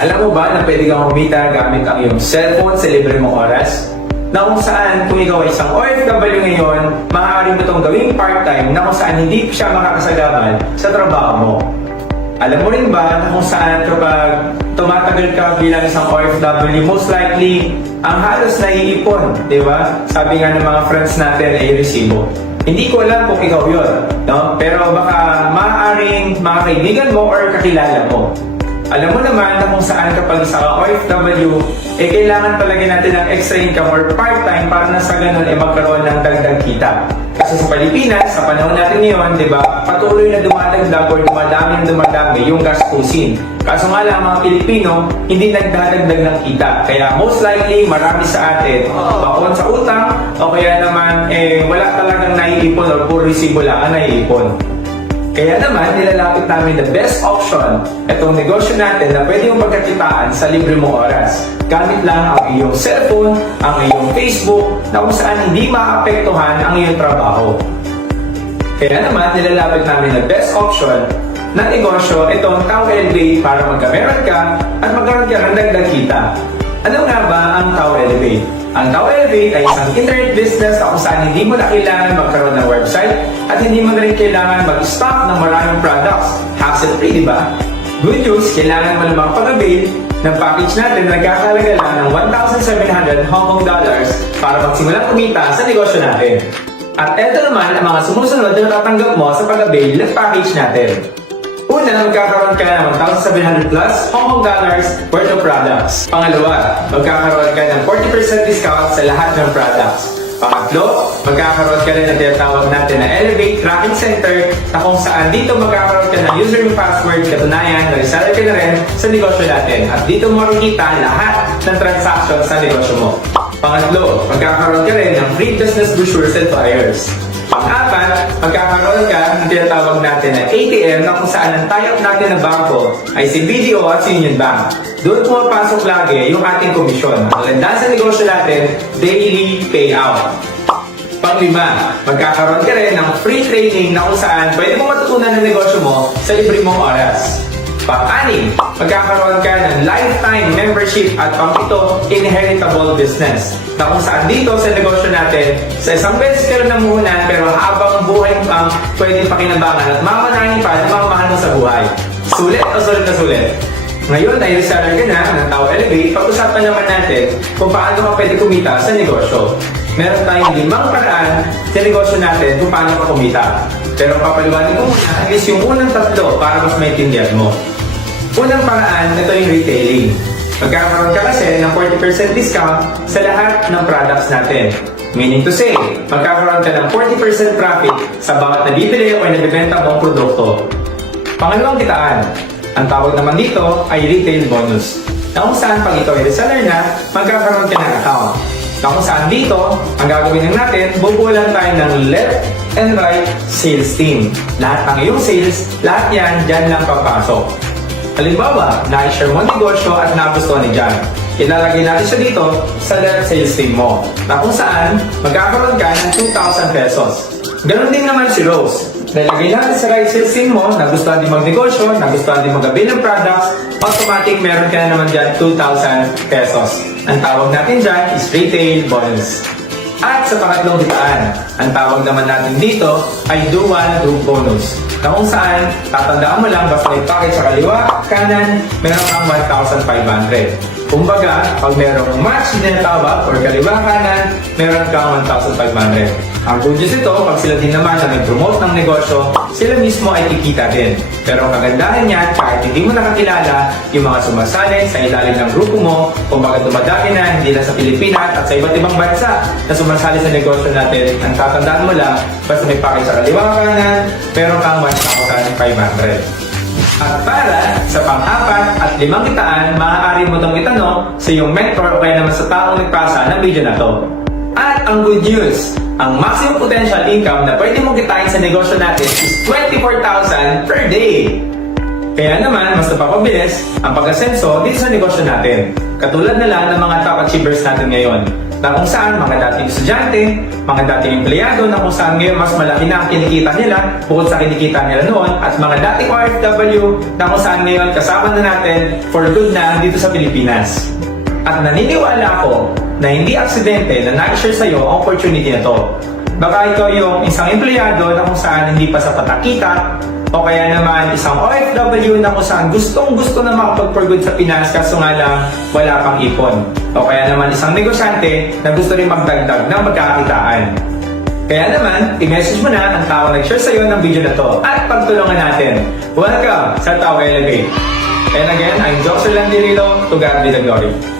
Alam mo ba na pwede kang kumita gamit ang iyong cellphone sa libre mong oras? Na kung saan kung ikaw ay isang OFW ngayon, maaari mo itong gawing part-time na kung saan hindi siya makakasagabal sa trabaho mo. Alam mo rin ba na kung saan kapag tumatagal ka bilang isang OFW, most likely, ang halos naiipon, di ba? Sabi nga ng mga friends natin ay resibo. Hindi ko alam kung ikaw yun, no? Pero baka maaaring mga kaibigan mo or kakilala mo. Alam mo naman na kung saan kapag isa ka OFW, kailangan talaga natin ng extra income or part-time para na sa ganun magkaroon ng dagdag kita. Kasi sa Pilipinas, sa panahon natin ngayon, di ba, patuloy na dumadagdag or dumadami yung gastusin. Kaso nga lang, mga Pilipino, hindi nagdadagdag ng kita. Kaya most likely, marami sa atin, bakon sa utang, o kaya naman, wala talagang naiipon or puro resibo lang ang naiipon. Kaya naman, nilalapit namin the best option, itong negosyo natin na pwede mong pagkakitaan sa libre mong oras. Gamit lang ang iyong cellphone, ang iyong Facebook, na kung saan hindi maapektuhan ang iyong trabaho. Kaya naman, nilalapit namin the best option na negosyo, itong Tao Elevate para magkameron ka at magkaroon ka ng dagdag kita. Ano nga ba ang Tao Elevate? Ang Tao Elevate ay isang internet business na kung saan hindi mo na kailangan magkaroon ng website at hindi mo na rin kailangan mag-stock ng maraming products. Hassle-free, di ba? Good news, kailangan mo lang makapag-avail ng package natin na nagkakalaga lang ng 1,700 Hong Kong dollars para magsimulang kumita sa negosyo natin. At eto naman ang mga sumusunod na natatanggap mo sa pag-avail ng package natin. Una, magkakaroon ka ng 1,700 plus Hong Kong dollars worth of products. Pangalawa, magkakaroon ka ng 40% discount sa lahat ng products. Pangatlo, magkakaroon ka rin ng tinatawag natin na Elevate Tracking Center na kung saan dito magkakaroon ka ng username password, katunayan na reseller ka na rin sa negosyo natin. At dito mo makikita lahat ng transactions sa negosyo mo. Pangatlo, magkakaroon ka rin ng free business brochures and flyers. Pang-apat, magkakaroon ka ng tinatawag natin na ATM na kung saan ang tie-up natin ng bangko ay si BDO at si Union Bank. Doon pumapasok lagi yung ating komisyon. Ang ganda sa negosyo natin, daily payout. Pang-lima, magkakaroon ka rin ng free training na kung saan pwede mo matutunan ng negosyo mo sa libre mong oras. Pang-anim, magkakaroon ka ng lifetime membership at pang-ito, inheritable business. Na kung saan dito sa negosyo natin, sa isang beses ka rin namuhunan pero habang buhay pang pwede pakinabangan at mamanahin pa na mamahal mo sa buhay. Sulit o sulit na sulit? Ngayon ay reseller ka na ng Tao Elevate, pag-usapan naman natin kung paano ka pwede kumita sa negosyo. Meron tayong 5 paraan sa negosyo natin kung paano ka kumita. Pero papaliwanag ko muna at least yung unang 3 para mas maintindihan mo. Unang paraan, ito yung retailing. Magkakaroon ka kasi ng 40% discount sa lahat ng products natin. Meaning to say, magkakaroon ka ng 40% profit sa bawat nabibili o nabibenta mong produkto. Pangalawang kitaan, ang tawag naman dito ay retail bonus. Na kung saan pag ito ay reseller na, magkakaroon ka ng account. Na kung saan dito, ang gagawin natin, bubulan tayo ng left and right sales team. Lahat ng iyong sales, lahat yan, dyan lang papasok. Halimbawa, na-share mo negosyo at nagustuhan ni John. Ilalagay natin siya dito sa left sales team mo. Na kung saan, magkakaroon ka ng 2,000 pesos. Ganon din naman si Rose. Nilagay natin sa right sales team mo, nagustuhan din magnegosyo, nagustuhan din mag-avail ng products, automatic meron ka na naman dyan 2,000 pesos. Ang tawag natin dyan is retail bonus. At sa pangatlong kitaan, ang tawag naman natin dito ay dual group bonus. Na kung saan, tatandaan mo lang basta may package sa kaliwa, kanan, meron kang 1,500. Kumbaga, pag merong match na tawag or kaliwa kanan, meron kang 1,500. Ang good news ito, pag sila din naman na nag-promote ng negosyo, sila mismo ay kikita din. Pero ang kagandahan niyan, kahit hindi mo nakakilala, yung mga sumasali sa ilalim ng grupo mo, kumbaga dumadami na, hindi lang sa Pilipinas at sa iba't ibang bansa na sumasali sa negosyo natin, ang tatandaan mo lang, basta may package sa kaliwa kanan, meron kang 1,500. At para sa pang-4 at 5 kitaan, maaari mo itong itanong sa iyong mentor o kaya naman sa taong nagpasa ng video na to. At ang good news, ang maximum potential income na pwede mong kitain sa negosyo natin is 24,000 per day. Kaya naman, mas napapabilis ang pag-asenso dito sa negosyo natin. Katulad na lang ng mga top achievers natin ngayon. na kung saan mga dating estudyante, mga dating empleyado na kung saan ngayon mas malaki na ang kinikita nila bukod sa kinikita nila noon, at mga dating OFW na kung saan ngayon kasama na natin for good na dito sa Pilipinas. At naniniwala ako na hindi aksidente na nag-share sa'yo ang opportunity na to. Baka ikaw yung isang empleyado na kung saan hindi pa sapat ang kita, o kaya naman isang OFW na kung saan gustong-gusto na makapag-for-good sa Pinas kaso nga lang wala pang ipon. O kaya naman isang negosyante na gusto rin magdagdag ng magkakitaan. Kaya naman, i-message mo na ang tao nag-share sa'yo ng video na to at pagtulungan natin. Welcome sa Tao Elevate! And again, I'm Jocelyn Landirilo. To God be the glory.